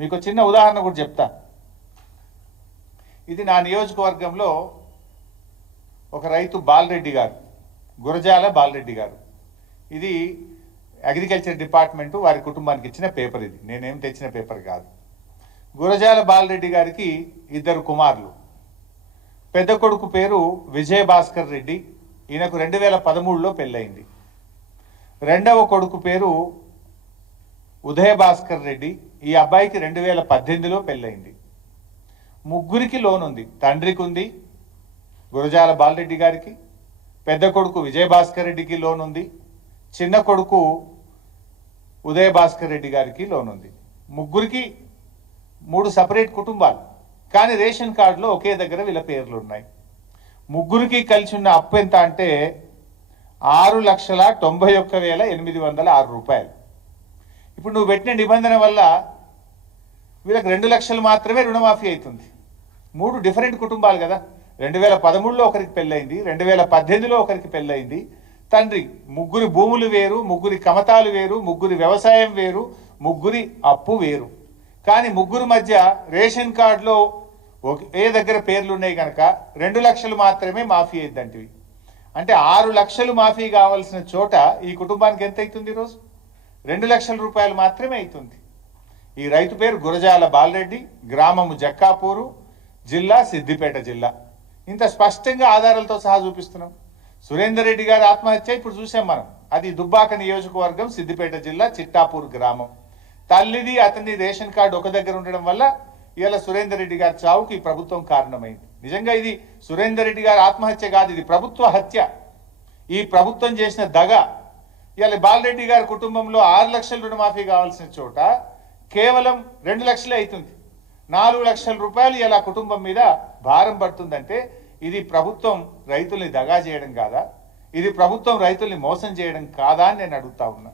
మీకు చిన్న ఉదాహరణ కూడా చెప్తా. ఇది నా నియోజకవర్గంలో ఒక రైతు బాలరెడ్డి గారు, గురజాల బాలరెడ్డి గారు. ఇది అగ్రికల్చర్ డిపార్ట్మెంట్ వారి కుటుంబానికి ఇచ్చిన పేపర్. ఇది నేనేం తెచ్చిన పేపర్ కాదు. గురజాల బాలరెడ్డి గారికి 2 కుమారులు. పెద్ద కొడుకు పేరు విజయభాస్కర్ రెడ్డి, ఈయనకు 2013లో పెళ్ళయింది. రెండవ కొడుకు పేరు ఉదయభాస్కర్ రెడ్డి, ఈ అబ్బాయికి 2018లో పెళ్ళయింది. ముగ్గురికి లోన్ ఉంది. తండ్రికి ఉంది, గురజాల బాలరెడ్డి గారికి, పెద్ద కొడుకు విజయభాస్కర్ రెడ్డికి లోన్ ఉంది, చిన్న కొడుకు ఉదయభాస్కర్ రెడ్డి గారికి లోన్ ఉంది. ముగ్గురికి 3 సపరేట్ కుటుంబాలు, కానీ రేషన్ కార్డులో ఒకే దగ్గర వీళ్ళ పేర్లు ఉన్నాయి. ముగ్గురికి కలిసి ఉన్న అప్పు ఎంత అంటే 6,91,806 రూపాయలు. ఇప్పుడు నువ్వు పెట్టిన నిబంధన వల్ల వీళ్ళకి 2 లక్షలు మాత్రమే రుణమాఫీ అవుతుంది. 3 డిఫరెంట్ కుటుంబాలు కదా. 2013లో ఒకరికి పెళ్ళయింది, 2018లో ఒకరికి పెళ్ళయింది. తండ్రి, ముగ్గురి భూములు వేరు, ముగ్గురి కమతాలు వేరు, ముగ్గురి వ్యవసాయం వేరు, ముగ్గురి అప్పు వేరు. కానీ ముగ్గురు మధ్య రేషన్ కార్డులో ఒకే దగ్గర పేర్లు ఉన్నాయి కనుక 2 లక్షలు మాత్రమే మాఫీ అయిందంటివి. అంటే 6 లక్షలు మాఫీ కావాల్సిన చోట ఈ కుటుంబానికి ఎంత అవుతుంది? ఈరోజు 2 లక్షల రూపాయలు మాత్రమే అవుతుంది. ఈ రైతు పేరు గురజాల బాలరెడ్డి, గ్రామము జక్కాపూరు, జిల్లా సిద్దిపేట జిల్లా. ఇంత స్పష్టంగా ఆధారాలతో సహా చూపిస్తున్నాం. సురేందర్ రెడ్డి గారి ఆత్మహత్య ఇప్పుడు చూసాం మనం. అది దుబ్బాక నియోజకవర్గం, సిద్దిపేట జిల్లా, చిట్టాపూర్ గ్రామం. తల్లిది అతని రేషన్ కార్డు ఒక దగ్గర ఉండడం వల్ల ఇలా సురేందర్ రెడ్డి గారి చావుకి ఈ ప్రభుత్వం కారణమైంది. నిజంగా ఇది సురేందర్ రెడ్డి గారి ఆత్మహత్య కాదు, ఇది ప్రభుత్వ హత్య. ఈ ప్రభుత్వం చేసిన దగ. ఇలా బాలరెడ్డి గారి కుటుంబంలో 6 లక్షల రుణమాఫీ కావాల్సిన చోట కేవలం 2 లక్షలే అవుతుంది. 4 లక్షల రూపాయలు ఇలా కుటుంబం మీద భారం పడుతుందంటే ఇది ప్రభుత్వం రైతుల్ని దగా చేయడం కాదా? ఇది ప్రభుత్వం రైతుల్ని మోసం చేయడం కాదా అని నేను అడుగుతా ఉన్నా.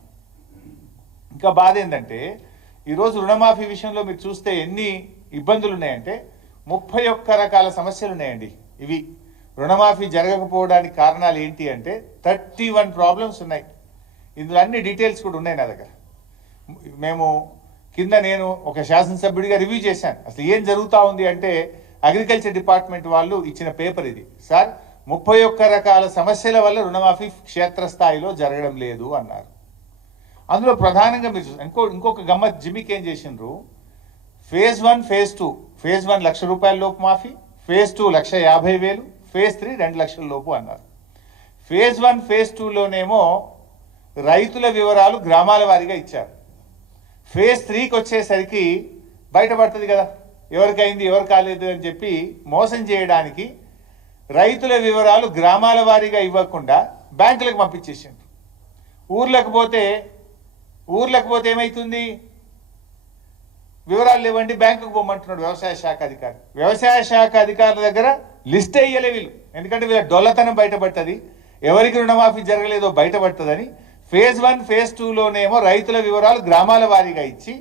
ఇంకా బాధ ఏంటంటే ఈరోజు రుణమాఫీ విషయంలో మీరు చూస్తే ఎన్ని ఇబ్బందులు ఉన్నాయంటే 31 రకాల సమస్యలు ఉన్నాయండి. ఇవి రుణమాఫీ జరగకపోవడానికి కారణాలు ఏంటి అంటే 31 ప్రాబ్లమ్స్ ఉన్నాయి. ఇందులో అన్ని డీటెయిల్స్ కూడా ఉన్నాయి నా దగ్గర. మేము కింద నేను ఒక శాసనసభ్యుడిగా రివ్యూ చేశాను. అసలు ఏం జరుగుతూ ఉంది అంటే అగ్రికల్చర్ డిపార్ట్మెంట్ వాళ్ళు ఇచ్చిన పేపర్ ఇది. సార్, 31 రకాల సమస్యల వల్ల రుణమాఫీ క్షేత్రస్థాయిలో జరగడం లేదు అన్నారు. అందులో ప్రధానంగా మీరు ఇంకొక గమ్మత్ జిమ్మికి ఏం చేసిండ్రు, ఫేజ్ 1 ఫేజ్ 2. ఫేజ్ 1 1,00,000 రూపాయల లోపు మాఫీ, ఫేజ్ 2 1,50,000, ఫేజ్ 3 2 లక్షల లోపు అన్నారు. ఫేజ్ 1 ఫేజ్ 2లోనేమో రైతుల వివరాలు గ్రామాల వారీగా ఇచ్చారు. ఫేజ్ 3కి వచ్చేసరికి బయటపడుతుంది కదా ఎవరికైంది ఎవరు కాలేదు అని చెప్పి మోసం చేయడానికి రైతుల వివరాలు గ్రామాల వారీగా ఇవ్వకుండా బ్యాంకులకు పంపించేసిండ్రు. ఊర్లకు పోతే ఏమవుతుంది? వివరాలు లేవండి, బ్యాంకుకు పోమంటున్నాడు వ్యవసాయ శాఖ అధికారి. వ్యవసాయ శాఖ అధికారుల దగ్గర లిస్ట్ వేయలే వీళ్ళు. ఎందుకంటే వీళ్ళ డొల్లతనం బయటపడుతుంది, ఎవరికి రుణమాఫీ జరగలేదో బయటపడుతుందని. ఫేజ్ 1 ఫేజ్ 2లోనేమో రైతుల వివరాలు గ్రామాల వారీగా ఇచ్చి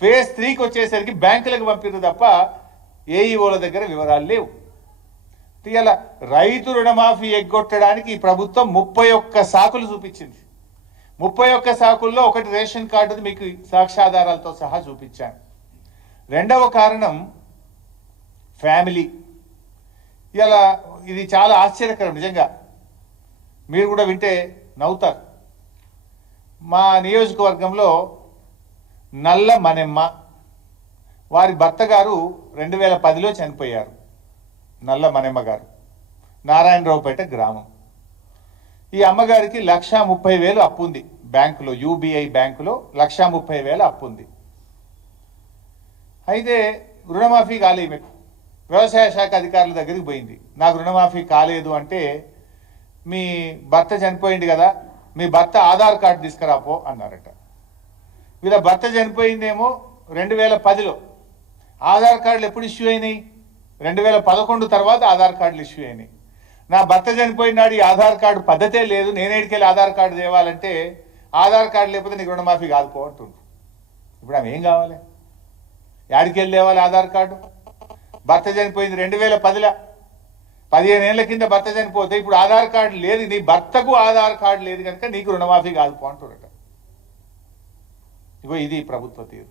ఫేజ్ 3కి వచ్చేసరికి బ్యాంకులకు పంపిరు తప్ప ఏఈఓల దగ్గర వివరాలు లేవు. ఇలా రైతు రుణమాఫీ ఎగ్గొట్టడానికి ఈ ప్రభుత్వం 31 సాకులు చూపించింది. 31 సాకుల్లో ఒకటి రేషన్ కార్డుది మీకు సాక్ష్యాధారాలతో సహా చూపించాను. రెండవ కారణం ఫ్యామిలీ. ఇలా ఇది చాలా ఆశ్చర్యకరం, నిజంగా మీరు కూడా వింటే నవ్వుతారు. మా నియోజకవర్గంలో నల్ల మనెమ్మ, వారి భర్త గారు 2010లో చనిపోయారు. నల్ల మనెమ్మ గారు, నారాయణరావుపేట గ్రామం. ఈ అమ్మగారికి 1,30,000 అప్పు ఉంది బ్యాంకులో, యూబీఐ బ్యాంకులో 1,30,000 అప్పు ఉంది. అయితే రుణమాఫీ కాలేదు. మీకు వ్యవసాయ శాఖ అధికారుల దగ్గరికి పోయింది, నాకు రుణమాఫీ కాలేదు అంటే, మీ భర్త చనిపోయింది కదా, మీ భర్త ఆధార్ కార్డు తీసుకురాపో అన్నారట. వీళ్ళ భర్త చనిపోయిందేమో 2010లో. ఆధార్ కార్డులు ఎప్పుడు ఇష్యూ అయినాయి? 2011 తర్వాత ఆధార్ కార్డులు ఇష్యూ అయినాయి. నా భర్త చనిపోయినాడు, ఈ ఆధార్ కార్డు పద్ధతే లేదు, నేనేడికెళ్ళి ఆధార్ కార్డు తేవాలంటే ఆధార్ కార్డు లేకపోతే నీకు రుణమాఫీ కాదుపో అంటుంది. ఇప్పుడు ఆమె ఏం కావాలి? యాడికెళ్ళి తేవాలి ఆధార్ కార్డు? భర్త చనిపోయింది 2010లో, 15 ఏళ్ల కింద భర్త చనిపోతే ఇప్పుడు ఆధార్ కార్డు లేదు, నీ భర్తకు ఆధార్ కార్డు లేదు కనుక నీకు రుణమాఫీ కాదుపో అంటున్నట. ఇగో ఇది ప్రభుత్వ తీరు.